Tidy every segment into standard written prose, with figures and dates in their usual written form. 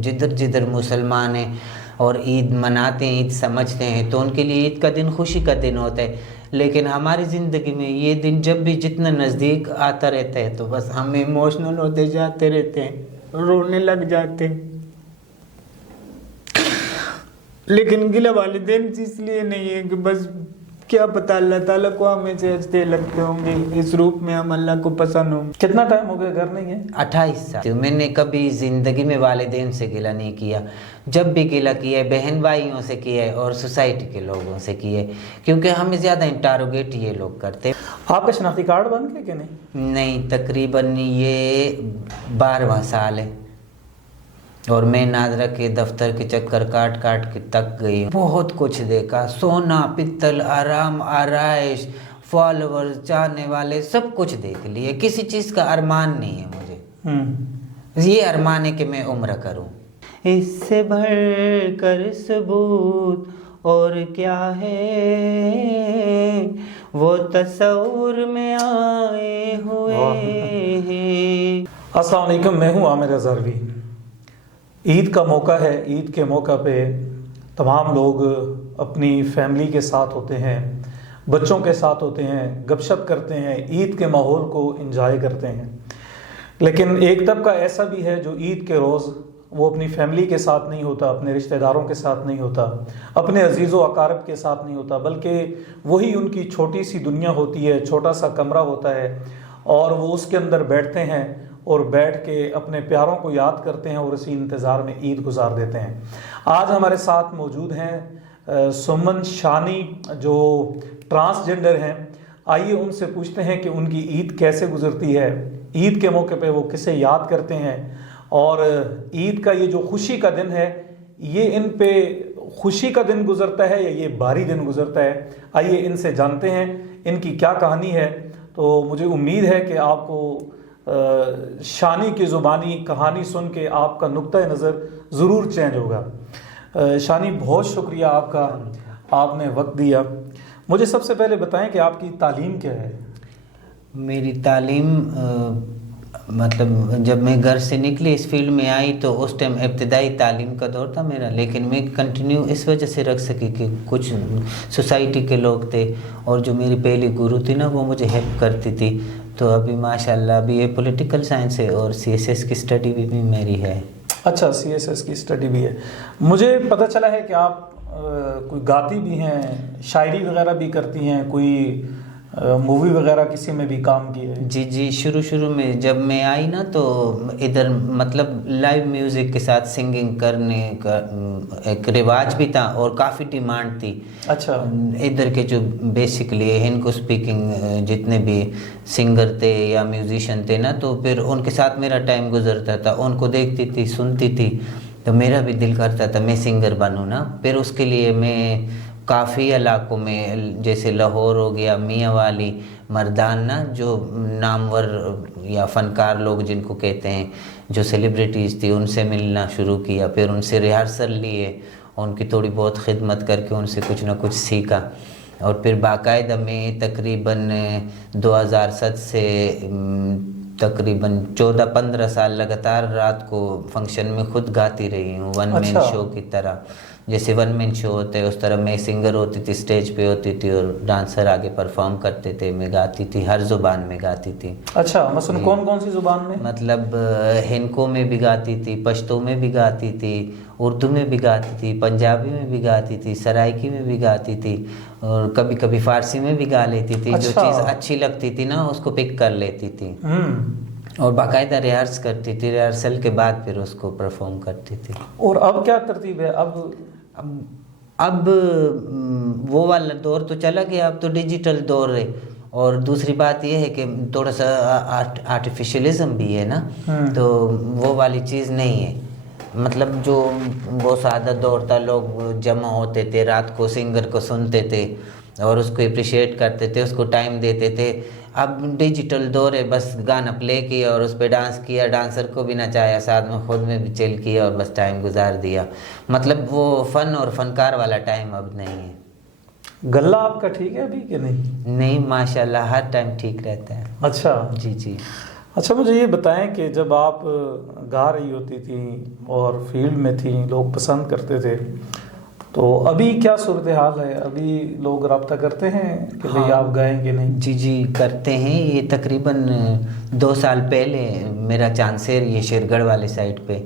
جدھر جدھر مسلمان ہیں اور عید مناتے ہیں، عید سمجھتے ہیں، تو ان کے لیے عید کا دن خوشی کا دن ہوتا ہے، لیکن ہماری زندگی میں یہ دن جب بھی جتنا نزدیک آتا رہتا ہے تو بس ہم ایموشنل ہوتے جاتے رہتے ہیں، رونے لگ جاتے ہیں۔ لیکن گلہ والدین سے اس لیے نہیں ہے کہ بس کیا پتہ اللہ تعالیٰ کو ہمیں سے اچھے لگتے ہوں گے، اس روپ میں ہم اللہ کو پسند ہوں۔ کتنا ٹائم ہو گیا گھر نہیں ہے؟ 28 سال۔ میں نے کبھی زندگی میں والدین سے گلہ نہیں کیا، جب بھی گلہ کیا ہے بہن بھائیوں سے کیا ہے اور سوسائٹی کے لوگوں سے کیا ہے، کیونکہ ہمیں زیادہ انٹاروگیٹ یہ لوگ کرتے ہیں۔ آپ کا شناختی کارڈ بن گیا کہ نہیں؟ نہیں، تقریباً یہ 12واں سال ہے، اور میں ناظرہ کے دفتر کے چکر کاٹ کاٹ کے تک گئی ہوں، بہت کچھ دیکھا، سونا پتل، آرام آرائش، فالوورز، چاہنے والے، سب کچھ دیکھ لیے، کسی چیز کا ارمان نہیں ہے مجھے، یہ ارمان ہے کہ میں عمرہ کروں۔ اس سے بڑھ کر ثبوت اور کیا ہے، وہ تصور میں آئے ہوئے ہیں۔ السلام علیکم، میں ہوں عامر اظہروی۔ عید کا موقع ہے، عید کے موقع پہ تمام لوگ اپنی فیملی کے ساتھ ہوتے ہیں، بچوں کے ساتھ ہوتے ہیں، گپ شپ کرتے ہیں، عید کے ماحول کو انجوائے کرتے ہیں۔ لیکن ایک طبقہ ایسا بھی ہے جو عید کے روز وہ اپنی فیملی کے ساتھ نہیں ہوتا، اپنے رشتہ داروں کے ساتھ نہیں ہوتا، اپنے عزیز و اقارب کے ساتھ نہیں ہوتا، بلکہ وہی ان کی چھوٹی سی دنیا ہوتی ہے، چھوٹا سا کمرہ ہوتا ہے، اور وہ اس کے اندر بیٹھتے ہیں اور بیٹھ کے اپنے پیاروں کو یاد کرتے ہیں اور اسی انتظار میں عید گزار دیتے ہیں۔ آج ہمارے ساتھ موجود ہیں سمن شانی، جو ٹرانسجنڈر ہیں۔ آئیے ان سے پوچھتے ہیں کہ ان کی عید کیسے گزرتی ہے، عید کے موقع پہ وہ کسے یاد کرتے ہیں، اور عید کا یہ جو خوشی کا دن ہے یہ ان پہ خوشی کا دن گزرتا ہے یا یہ بھاری دن گزرتا ہے۔ آئیے ان سے جانتے ہیں ان کی کیا کہانی ہے۔ تو مجھے امید ہے کہ آپ کو شانی کی زبانی کہانی سن کے آپ کا نقطہ نظر ضرور چینج ہوگا۔ شانی، بہت شکریہ آپ کا، آپ نے وقت دیا۔ مجھے سب سے پہلے بتائیں کہ آپ کی تعلیم کیا ہے؟ میری تعلیم مطلب جب میں گھر سے نکلی اس فیلڈ میں آئی تو اس ٹائم ابتدائی تعلیم کا دور تھا میرا، لیکن میں کنٹینیو اس وجہ سے رکھ سکی کہ کچھ سوسائٹی کے لوگ تھے اور جو میری پہلی گرو تھی نا وہ مجھے ہیلپ کرتی تھی، تو ابھی ماشاءاللہ ابھی یہ پولیٹیکل سائنس ہے اور CSS کی اسٹڈی بھی میری ہے۔ اچھا، CSS کی اسٹڈی بھی ہے۔ مجھے پتہ چلا ہے کہ آپ کوئی گاتی بھی ہیں، شاعری وغیرہ بھی کرتی ہیں، کوئی مووی وغیرہ کسی میں بھی کام کی ہے؟ جی، شروع میں جب میں آئی نا تو ادھر مطلب لائیو میوزک کے ساتھ سنگنگ کرنے کا ایک رواج بھی تھا اور کافی ڈیمانڈ تھی۔ اچھا، ادھر کے جو بیسکلی ہندکو اسپیکنگ جتنے بھی سنگر تھے یا میوزیشین تھے نا، تو پھر ان کے ساتھ میرا ٹائم گزرتا تھا، ان کو دیکھتی تھی، سنتی تھی، تو میرا بھی دل کرتا تھا میں سنگر بنوں نا۔ پھر اس کے لیے میں کافی علاقوں میں جیسے لاہور ہو گیا، میاں والی، مردانہ، جو نامور یا فنکار لوگ جن کو کہتے ہیں، جو سیلیبریٹیز تھی، ان سے ملنا شروع کیا، پھر ان سے ریہرسل لیے، ان کی تھوڑی بہت خدمت کر کے ان سے کچھ نہ کچھ سیکھا، اور پھر باقاعدہ میں تقریباً 2007 سے تقریباً 14-15 سال لگاتار رات کو فنکشن میں خود گاتی رہی ہوں، ون مین شو کی طرح۔ جیسے ون مین شو ہوتا ہے اس طرح میں سنگر ہوتی تھی، اسٹیج پہ ہوتی تھی اور ڈانسر آگے پرفارم کرتے تھے، میں گاتی تھی، ہر زبان میں گاتی تھی۔ اچھا، مثلا کون سی زبان میں؟ مطلب ہندکو میں بھی گاتی تھی، پشتو میں بھی گاتی تھی، اردو میں بھی گاتی تھی، پنجابی میں بھی گاتی تھی، سرائکی میں بھی گاتی تھی، اور کبھی کبھی فارسی میں بھی گا لیتی تھی۔ جو چیز اچھی لگتی تھی نا اس کو پک کر لیتی تھی، اور باقاعدہ ریہرس کرتی تھی، ریہرسل کے بعد پھر اس کو پرفارم کرتی تھی۔ اور اب کیا ترتیب ہے؟ اب وہ والا دور تو چلا گیا، اب تو ڈیجیٹل دور ہے، اور دوسری بات یہ ہے کہ تھوڑا سا آرٹیفیشلزم بھی ہے نا، تو وہ والی چیز نہیں ہے۔ مطلب جو وہ سادہ دور تھا، لوگ جمع ہوتے تھے، رات کو سنگر کو سنتے تھے اور اس کو اپریشیٹ کرتے تھے، اس کو ٹائم دیتے تھے۔ اب ڈیجیٹل دور ہے، بس گانا پلے کیا اور اس پہ ڈانس کیا، ڈانسر کو بھی نچایا، ساتھ میں خود میں بھی چل کیا اور بس ٹائم گزار دیا۔ مطلب وہ فن اور فنکار والا ٹائم اب نہیں ہے۔ گلہ آپ کا ٹھیک ہے ابھی کہ نہیں؟ نہیں، ماشاءاللہ ہر ٹائم ٹھیک رہتا ہے۔ اچھا جی۔ اچھا مجھے یہ بتائیں کہ جب آپ گا رہی ہوتی تھیں اور فیلڈ میں تھیں، لوگ پسند کرتے تھے، تو ابھی کیا صورتحال ہے؟ ابھی لوگ رابطہ کرتے ہیں کہ بھئی آپ گائیں کہ نہیں؟ جی کرتے ہیں. یہ تقریباً 2 سال پہلے میرا چانسیر یہ شیرگڑھ والے سائٹ پہ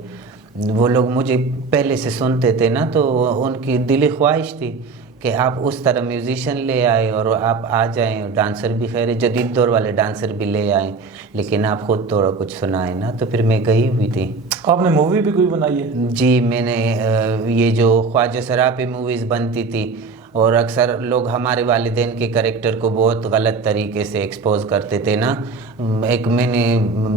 وہ لوگ مجھے پہلے سے سنتے تھے نا، تو ان کی دلی خواہش تھی کہ آپ اس طرح میوزیشین لے آئے اور آپ آ جائیں، ڈانسر بھی خیر جدید دور والے ڈانسر بھی لے آئیں، لیکن آپ خود تھوڑا کچھ سنائیں نا. تو پھر میں گئی ہوئی تھی. آپ نے مووی بھی کوئی بنائی ہے؟ جی میں نے یہ جو خواجہ سرا پہ موویز بنتی تھی، اور اکثر لوگ ہمارے والدین کے کریکٹر کو بہت غلط طریقے سے ایکسپوز کرتے تھے نا. ایک میں نے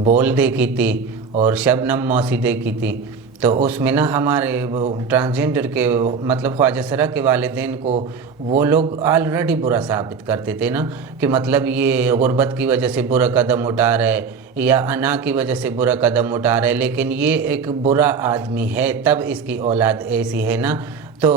بول دیکھی تھی اور شبنم موسی دیکھی تھی، تو اس میں نا ہمارے ٹرانسجینڈر کے مطلب خواجہ سرا کے والدین کو وہ لوگ آلریڈی برا ثابت کرتے تھے نا، کہ مطلب یہ غربت کی وجہ سے برا قدم اٹھا رہا ہے یا انا کی وجہ سے برا قدم اٹھا رہا ہے، لیکن یہ ایک برا آدمی ہے تب اس کی اولاد ایسی ہے نا. تو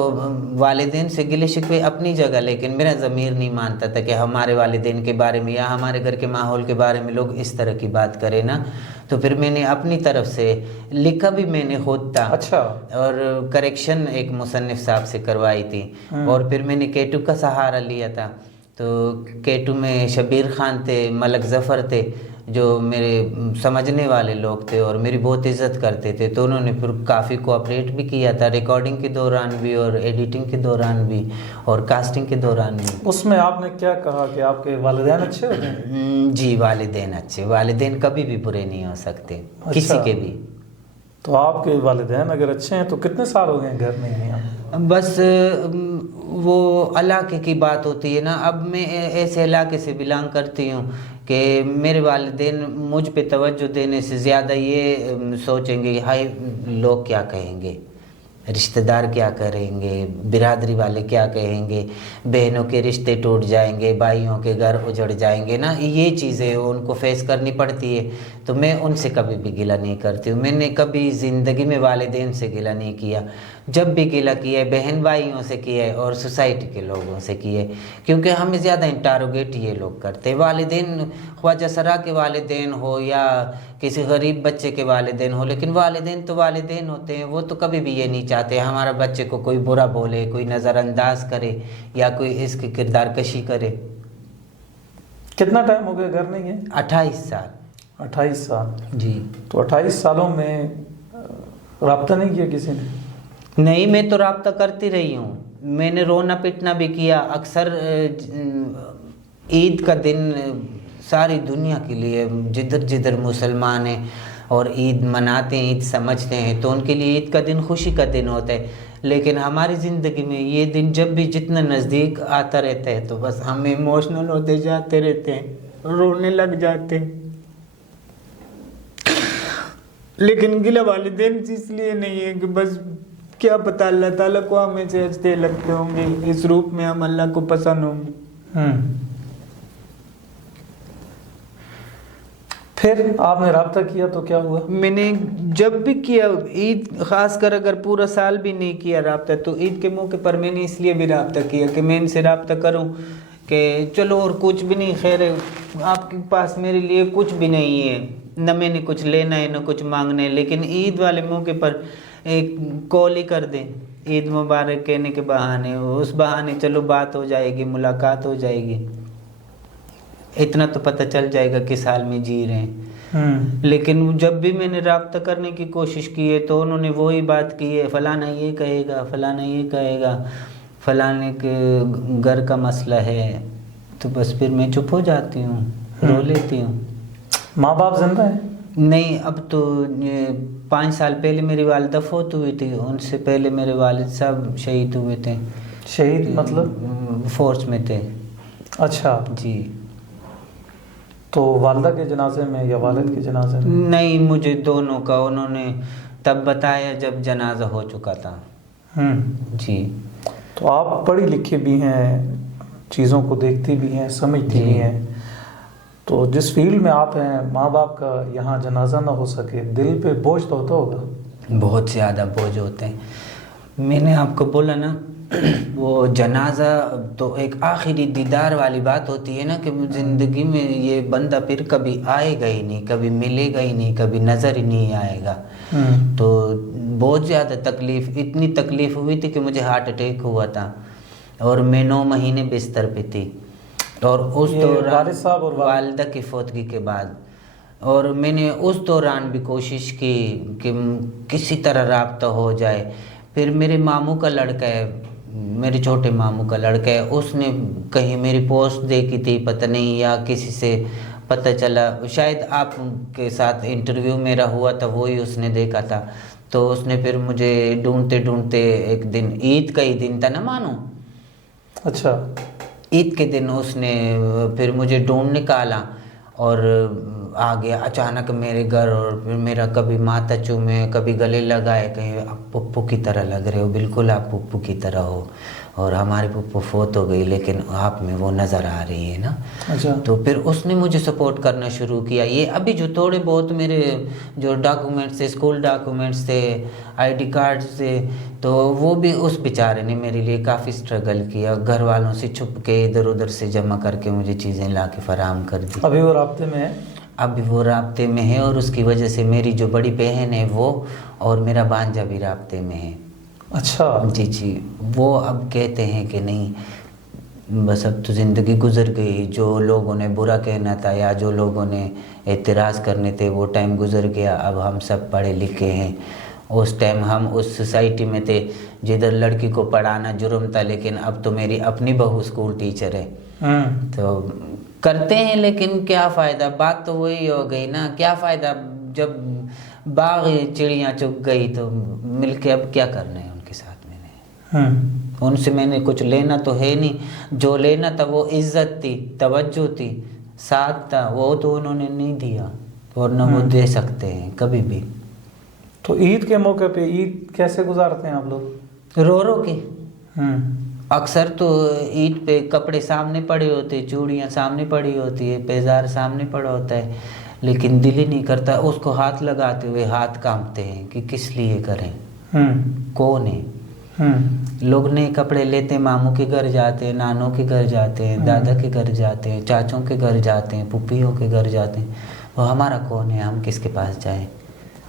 والدین سے گلے شکوے اپنی جگہ، لیکن میرا ضمیر نہیں مانتا تھا کہ ہمارے والدین کے بارے میں یا ہمارے گھر کے ماحول کے بارے میں لوگ اس طرح کی بات کریں نا. تو پھر میں نے اپنی طرف سے لکھا بھی میں نے خود تھا. اچھا. اور کریکشن ایک مصنف صاحب سے کروائی تھی. اور پھر میں نے کیٹو کا سہارا لیا تھا. تو کیٹو میں شبیر خان تھے، ملک ظفر تھے، جو میرے سمجھنے والے لوگ تھے اور میری بہت عزت کرتے تھے. تو انہوں نے پھر کافی کوآپریٹ بھی کیا تھا، ریکارڈنگ کے دوران بھی اور ایڈیٹنگ کے دوران بھی اور کاسٹنگ کے دوران بھی. اس میں آپ نے کیا کہا کہ آپ کے والدین اچھے ہوتے ہیں؟ جی والدین اچھے، والدین کبھی بھی برے نہیں ہو سکتے کسی کے بھی. تو آپ کے والدین اگر اچھے ہیں تو کتنے سال ہو گئے گھر میں ہیں آپ؟ بس وہ علاقے کی بات ہوتی ہے نا. اب میں ایسے علاقے سے بلانگ کرتی ہوں کہ میرے والدین مجھ پہ توجہ دینے سے زیادہ یہ سوچیں گے ہائی لوگ کیا کہیں گے، رشتہ دار کیا کریں گے، برادری والے کیا کہیں گے، بہنوں کے رشتے ٹوٹ جائیں گے، بھائیوں کے گھر اجڑ جائیں گے نا. یہ چیزیں ان کو فیس کرنی پڑتی ہے. تو میں ان سے کبھی بھی گلہ نہیں کرتی ہوں. میں نے کبھی زندگی میں والدین سے گلہ نہیں کیا. جب بھی گلہ کیا ہے بہن بھائیوں سے کیا ہے اور سوسائٹی کے لوگوں سے کیا ہے، کیونکہ ہمیں زیادہ انٹاروگیٹ یہ لوگ کرتے ہیں. والدین خواجہ سرا کے والدین ہو یا کسی غریب بچے کے والدین ہو، لیکن والدین تو والدین ہوتے ہیں. وہ تو کبھی بھی یہ نہیں چاہتے ہمارا بچے کو کوئی برا بولے، کوئی نظر انداز کرے یا کوئی اس کی کردار کشی کرے. کتنا ٹائم ہو گیا گھر نہیں ہے؟ 28 سال. 28 سال. جی. تو 28 سالوں میں رابطہ نہیں کیا کسی نے؟ نہیں، میں تو رابطہ کرتی رہی ہوں. میں نے رونا پٹنا بھی کیا. اکثر عید کا دن ساری دنیا کے لیے جدھر جدھر مسلمان ہیں اور عید مناتے ہیں، عید سمجھتے ہیں، تو ان کے لیے عید کا دن خوشی کا دن ہوتا ہے. لیکن ہماری زندگی میں یہ دن جب بھی جتنا نزدیک آتا رہتا ہے تو بس ہم ایموشنل ہوتے جاتے رہتے ہیں، رونے لگ جاتے ہیں. لیکن گلہ والدین سے اس لیے نہیں ہے کہ بس کیا پتہ اللہ تعالیٰ کو ہمیں سے اچھے لگتے ہوں گے، اس روپ میں ہم اللہ کو پسند ہوں گے. پھر آپ نے رابطہ کیا تو کیا ہوا؟ میں نے جب بھی کیا، عید خاص کر اگر پورا سال بھی نہیں کیا رابطہ، تو عید کے موقع پر میں نے اس لیے بھی رابطہ کیا کہ میں ان سے رابطہ کروں کہ چلو اور کچھ بھی نہیں، خیر ہے آپ کے پاس میرے لیے کچھ بھی نہیں ہے، نہ میں نے کچھ لینا ہے نہ کچھ مانگنا ہے، لیکن عید والے موقع پر ایک کال ہی کر دیں، عید مبارک کہنے کے بہانے، اس بہانے چلو بات ہو جائے گی، ملاقات ہو جائے گی، اتنا تو پتہ چل جائے گا کس حال میں جی رہے ہیں. لیکن جب بھی میں نے رابطہ کرنے کی کوشش کی ہے تو انہوں نے وہی بات کی ہے، فلانا یہ کہے گا، فلانا یہ کہے گا، فلانے کے گھر کا مسئلہ ہے. تو بس پھر میں چپ ہو جاتی ہوں، رو لیتی ہوں. ماں باپ زندہ ہیں؟ نہیں، اب تو 5 سال پہلے میری والدہ فوت ہوئی تھی. ان سے پہلے میرے والد صاحب شہید ہوئے تھے. شہید مطلب؟ فورس میں تھے. اچھا جی. تو والدہ کے جنازے میں یا والد کے جنازے میں؟ نہیں، مجھے دونوں کا. انہوں نے تب بتایا جب جنازہ ہو چکا تھا. جی. تو آپ پڑھی لکھی بھی ہیں، چیزوں کو دیکھتی بھی ہیں، سمجھتی بھی ہیں، تو جس فیلڈ میں آپ ہیں ماں باپ کا یہاں جنازہ نہ ہو سکے، دل پہ بوجھ تو ہوتا ہوگا؟ بہت زیادہ بوجھ ہوتے ہیں. میں نے آپ کو بولا نا وہ جنازہ تو ایک آخری دیدار والی بات ہوتی ہے نا کہ زندگی میں یہ بندہ پھر کبھی آئے گا ہی نہیں، کبھی ملے گا ہی نہیں، کبھی نظر ہی نہیں آئے گا. تو بہت زیادہ تکلیف، اتنی تکلیف ہوئی تھی کہ مجھے ہارٹ اٹیک ہوا تھا اور میں 9 مہینے بستر پہ تھی. اور اس دوران والد صاحب اور والدہ کی فوتگی کے بعد، اور میں نے اس دوران بھی کوشش کی کہ کسی طرح رابطہ ہو جائے. پھر میرے ماموں کا لڑکا ہے، میرے چھوٹے ماموں کا لڑکا ہے، اس نے کہیں میری پوسٹ دیکھی تھی پتہ نہیں، یا کسی سے پتہ چلا، شاید آپ کے ساتھ انٹرویو میرا ہوا تھا وہی اس نے دیکھا تھا. تو اس نے پھر مجھے ڈھونڈتے ڈھونڈتے ایک دن، عید کا ہی دن تھا نا مانو، اچھا، عید کے دن اس نے پھر مجھے ڈھونڈ نکالا اور آ گیا اچانک میرے گھر. اور پھر میرا کبھی ماتھا چومے، کبھی گلے لگائے، کہیں آپ پپو کی طرح لگ رہے ہو، بالکل آپ پپو کی طرح ہو، اور ہماری پپو فوت ہو گئی لیکن آپ میں وہ نظر آ رہی ہے نا. اچھا. تو پھر اس نے مجھے سپورٹ کرنا شروع کیا. یہ ابھی جو تھوڑے بہت میرے جو ڈاکومنٹس تھے، اسکول ڈاکومنٹس تھے، آئی ڈی کارڈز تھے، تو وہ بھی اس بیچارے نے میرے لیے کافی سٹرگل کیا، گھر والوں سے چھپ کے ادھر ادھر سے جمع کر کے مجھے چیزیں لا کے فراہم کر دی. ابھی وہ رابطے میں ہے؟ ابھی وہ رابطے میں ہے، اور اس کی وجہ سے میری جو بڑی بہن ہے وہ اور میرا بھانجا بھی رابطے میں ہے. اچھا. جی وہ اب کہتے ہیں کہ نہیں بس اب تو زندگی گزر گئی، جو لوگوں نے برا کہنا تھا یا جو لوگوں نے اعتراض کرنے تھے وہ ٹائم گزر گیا، اب ہم سب پڑھے لکھے ہیں. اس ٹائم ہم اس سوسائٹی میں تھے جدھر لڑکی کو پڑھانا جرم تھا، لیکن اب تو میری اپنی بہو اسکول ٹیچر ہے. تو کرتے ہیں لیکن کیا فائدہ، بات تو وہی ہو گئی نا، کیا فائدہ جب باغ چڑیاں چگ گئی تو مل کے اب کیا کرنا ہے ان کے ساتھ. میں نے ان سے میں نے کچھ لینا تو ہے نہیں، جو لینا تھا وہ عزت تھی، توجہ تھی، ساتھ تھا، وہ تو انہوں نے نہیں دیا اور نہ وہ دے سکتے ہیں کبھی بھی. تو عید کے موقع پہ عید کیسے گزارتے ہیں آپ لوگ؟ رو رو کے. اکثر تو عید پہ کپڑے سامنے پڑے ہوتے، چوڑیاں سامنے پڑی ہوتی ہے، پیزار سامنے پڑا ہوتا ہے، لیکن دل ہی نہیں کرتا اس کو ہاتھ لگاتے ہوئے. ہاتھ کانپتے ہیں کہ کس لیے کریں، کون ہے. لوگ نئے کپڑے لیتے ہیں، ماموں کے گھر جاتے ہیں، نانوں کے گھر جاتے ہیں، دادا کے گھر جاتے ہیں، چاچوں کے گھر جاتے ہیں، پھوپھیوں کے گھر جاتے ہیں. وہ ہمارا کون ہے، ہم کس کے پاس جائیں.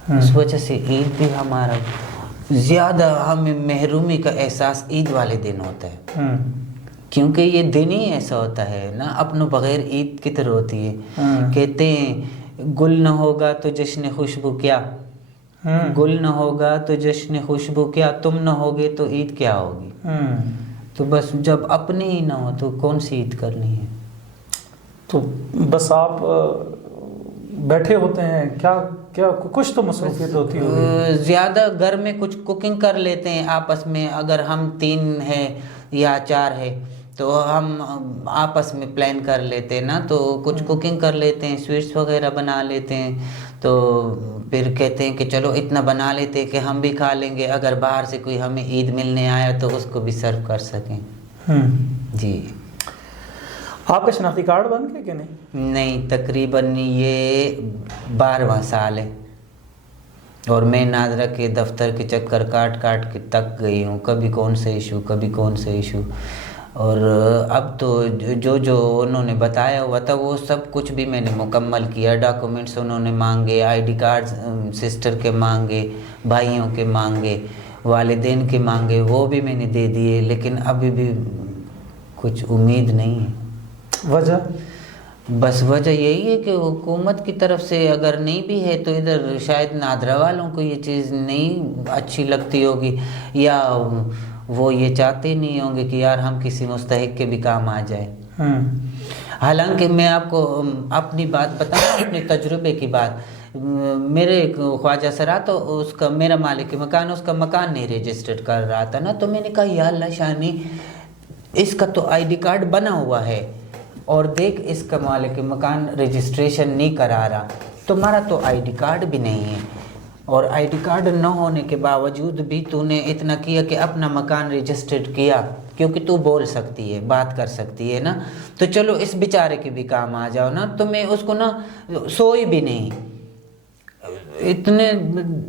اس وجہ سے عید بھی ہمارا زیادہ، ہمیں محرومی کا احساس عید والے دن ہوتا ہے، کیونکہ یہ دن ہی ایسا ہوتا ہے نا، اپنوں بغیر عید کی طرح ہوتی ہے. کہتے ہیں گل نہ ہوگا تو جشن خوشبو کیا، گل نہ ہوگا تو جشن خوشبو کیا، تم نہ ہوگے تو عید کیا ہوگی. تو بس جب اپنے ہی نہ ہو تو کون سی عید کرنی ہے. تو بس آپ بیٹھے ہوتے ہیں، کیا کیا کچھ تو مصروفیت ہوتی ہوگی؟ زیادہ گھر میں کچھ کوکنگ کر لیتے ہیں آپس میں، اگر ہم 3 ہیں یا 4 ہے تو ہم آپس میں پلان کر لیتے ہیں نا، تو کچھ کوکنگ کر لیتے ہیں، سویٹس وغیرہ بنا لیتے ہیں. تو پھر کہتے ہیں کہ چلو اتنا بنا لیتے ہیں کہ ہم بھی کھا لیں گے، اگر باہر سے کوئی ہمیں عید ملنے آیا تو اس کو بھی سرو کر سکیں. جی. آپ کا شناختی کارڈ بن گیا کہ نہیں، تقریباً یہ 12واں سال ہے، اور میں ناظرہ کے دفتر کے چکر کاٹ کاٹ کے تک گئی ہوں، کبھی کون سا ایشو، کبھی کون سا ایشو. اور اب تو جو انہوں نے بتایا ہوا تھا وہ سب کچھ بھی میں نے مکمل کیا. ڈاکومنٹس انہوں نے مانگے، آئی ڈی کارڈ سسٹر کے مانگے، بھائیوں کے مانگے، والدین کے مانگے، وہ بھی میں نے دے دیے، لیکن ابھی بھی کچھ امید نہیں ہے. وجہ؟ بس وجہ یہی ہے کہ حکومت کی طرف سے اگر نہیں بھی ہے تو ادھر شاید نادرا والوں کو یہ چیز نہیں اچھی لگتی ہوگی، یا وہ یہ چاہتے نہیں ہوں گے کہ یار ہم کسی مستحق کے بھی کام آ جائیں. حالانکہ میں آپ کو اپنی بات بتاؤں، اپنے تجربے کی بات، میرے خواجہ سرا تو اس کا، میرا مالک مکان، اس کا مکان نہیں رجسٹرڈ کر رہا تھا نا، تو میں نے کہا یا اللہ شانی، اس کا تو آئی ڈی کارڈ بنا ہوا ہے اور دیکھ اس کا مالک مکان رجسٹریشن نہیں کرا رہا، تمہارا تو آئی ڈی کارڈ بھی نہیں ہے، اور آئی ڈی کارڈ نہ ہونے کے باوجود بھی تو نے اتنا کیا کہ اپنا مکان رجسٹرڈ کیا، کیونکہ تو بول سکتی ہے، بات کر سکتی ہے نا، تو چلو اس بیچارے کے بھی کام آ جاؤ نا. تو میں اس کو نا سوئی بھی نہیں، اتنے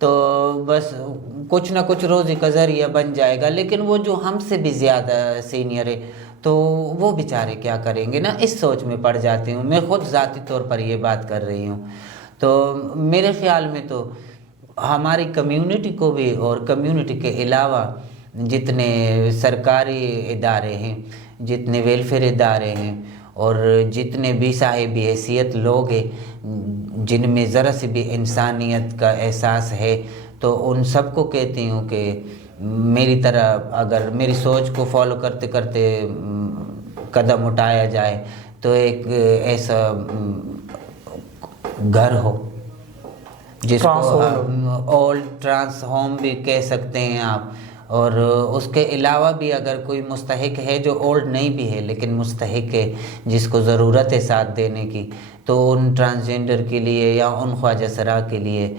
تو بس کچھ نہ کچھ روزی کا ذریعہ بن جائے گا. لیکن وہ جو ہم سے بھی زیادہ سینئر ہے تو وہ بیچارے کیا کریں گے نا, اس سوچ میں پڑ جاتی ہوں. میں خود ذاتی طور پر یہ بات کر رہی ہوں. تو میرے خیال میں تو ہماری کمیونٹی کو بھی اور کمیونٹی کے علاوہ جتنے سرکاری ادارے ہیں, جتنے ویلفیئر ادارے ہیں اور جتنے بھی صاحب حیثیت لوگ ہیں جن میں ذرا سی بھی انسانیت کا احساس ہے, تو ان سب کو کہتی ہوں کہ میری طرح اگر میری سوچ کو فالو کرتے کرتے قدم اٹھایا جائے تو ایک ایسا گھر ہو جس کو اولڈ ٹرانس ہوم بھی کہہ سکتے ہیں آپ, اور اس کے علاوہ بھی اگر کوئی مستحق ہے جو اولڈ نہیں بھی ہے لیکن مستحق ہے جس کو ضرورت ہے ساتھ دینے کی, تو ان ٹرانسجینڈر کے لیے یا ان خواجہ سرا کے لیے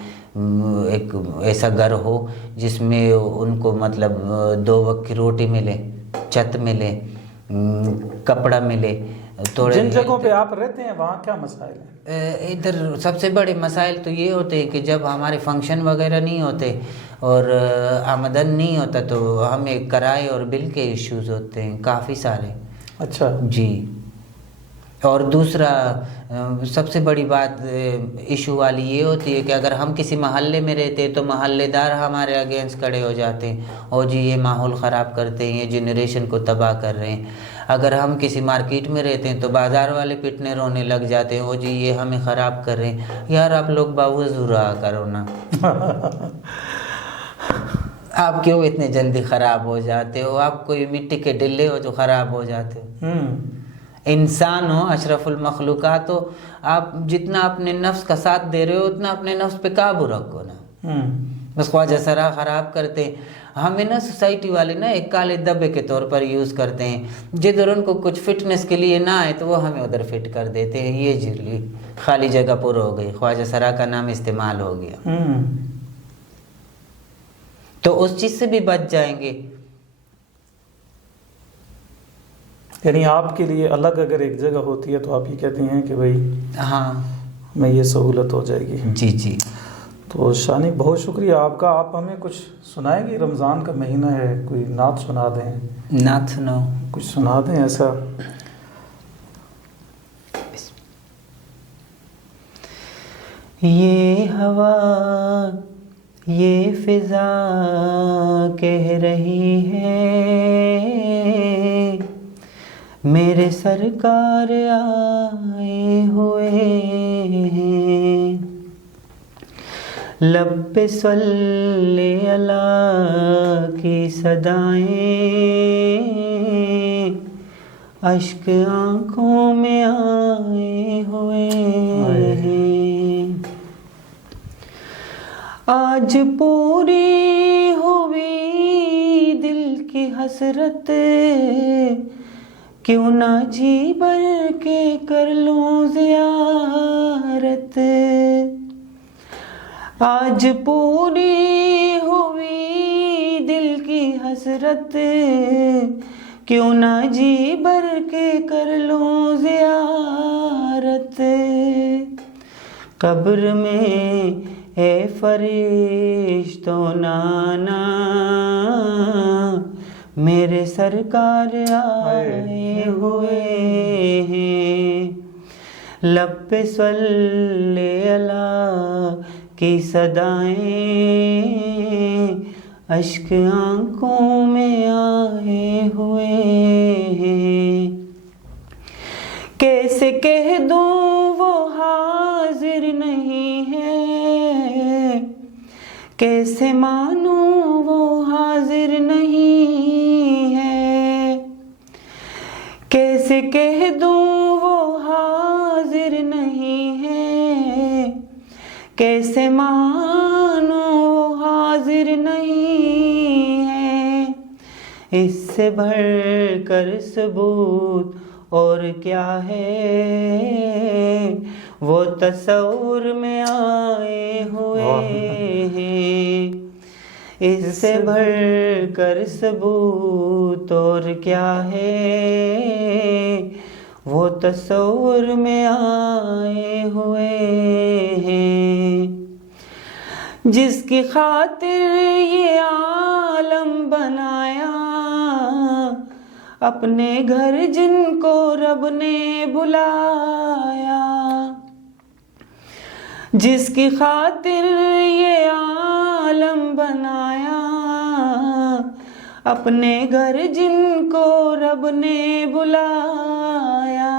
ایک ایسا گھر ہو جس میں ان کو مطلب 2 وقت کی روٹی ملے, چھت ملے, کپڑا ملے. جن جگہوں پہ آپ رہتے ہیں وہاں کیا مسائل ہیں؟ ادھر سب سے بڑے مسائل تو یہ ہوتے ہیں کہ جب ہمارے فنکشن وغیرہ نہیں ہوتے اور آمدن نہیں ہوتا تو ہمیں کرائے اور بل کے ایشوز ہوتے ہیں کافی سارے. اچھا جی. اور دوسرا سب سے بڑی بات ایشو والی یہ ہوتی ہے کہ اگر ہم کسی محلے میں رہتے ہیں تو محلے دار ہمارے اگینسٹ کھڑے ہو جاتے ہیں, اور جی یہ ماحول خراب کرتے ہیں, یہ جنریشن کو تباہ کر رہے ہیں. اگر ہم کسی مارکیٹ میں رہتے ہیں تو بازار والے پٹنے رونے لگ جاتے ہیں, او جی یہ ہمیں خراب کر رہے ہیں. یار آپ لوگ باوضو رہا کرو نا. آپ کیوں اتنے جلدی خراب ہو جاتے ہو؟ آپ کوئی مٹی کے ڈلے ہو جو خراب ہو جاتے ہو؟ انسان ہو, اشرف المخلوقات ہو, آپ جتنا اپنے نفس کا ساتھ دے رہے ہو اتنا اپنے نفس پہ قابو رکھو نا. بس خواجہ سرا خراب کرتے ہیں ہمیں نا, سوسائٹی والے نا ایک کالے دبے کے طور پر یوز کرتے ہیں. جدھر ان کو کچھ فٹنس کے لیے نہ آئے تو وہ ہمیں ادھر فٹ کر دیتے ہیں. یہ جرلی خالی جگہ پر ہو گئی, خواجہ سرا کا نام استعمال ہو گیا. تو اس چیز سے بھی بچ جائیں گے. یعنی آپ کے لیے الگ اگر ایک جگہ ہوتی ہے تو آپ یہ کہتے ہیں کہ بھائی ہاں میں یہ سہولت ہو جائے گی. جی جی. تو شانی بہت شکریہ آپ کا. آپ ہمیں کچھ سنائیں گے؟ رمضان کا مہینہ ہے, کوئی نعت سنا دیں. نعت سناؤ, کچھ سنا دیں ایسا. یہ ہوا یہ فضا کہہ رہی ہے میرے سرکار آئے ہوئے ہیں. لب پہ صلی اللہ کی صدائیں, اشک آنکھوں میں آئے ہوئے ہیں. آج پوری ہوئی دل کی حسرت, کیوں نہ جی بھر کے کر لوں زیارت. آج پوری ہوئی دل کی حسرت, کیوں نہ جی بھر کے کر لوں زیارت. قبر میں اے فرشتوں نانا میرے سرکار آئے ہوئے ہیں. لب پہ صلی اللہ کی صدائیں, اشک آنکھوں میں آئے ہوئے ہیں. کیسے کہہ دوں وہ حاضر نہیں ہے, کیسے مانوں وہ حاضر نہیں ہے. کیسے کہہ دوں وہ حاضر نہیں ہے, کیسے مانوں وہ حاضر نہیں ہے. اس سے بڑھ کر ثبوت اور کیا ہے, وہ تصور میں آئے ہوئے ہیں. اس سے بڑھ کر ثبوت اور کیا ہے, وہ تصور میں آئے ہوئے ہیں. جس کی خاطر یہ عالم بنایا، اپنے گھر جن کو رب نے بلایا، جس کی خاطر یہ عالم بنایا، اپنے گھر جن کو رب نے بلایا،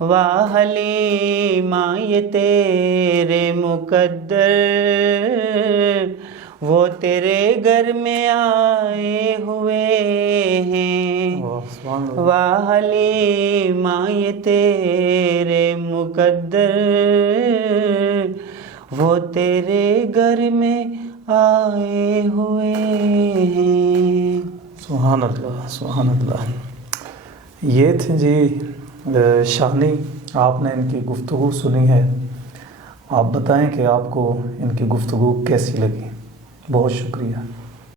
واہ حلیمہ یہ تیرے مقدر، وہ تیرے گھر میں آئے ہوئے ہیں، واہ حلیمہ یہ تیرے مقدر، وہ تیرے گھر میں آئے ہوئے ہیں۔ سبحان اللہ، سبحان اللہ۔ یہ تھے جی شانی، آپ نے ان کی گفتگو سنی ہے، آپ بتائیں کہ آپ کو ان کی گفتگو کیسی لگی۔ بہت شکریہ۔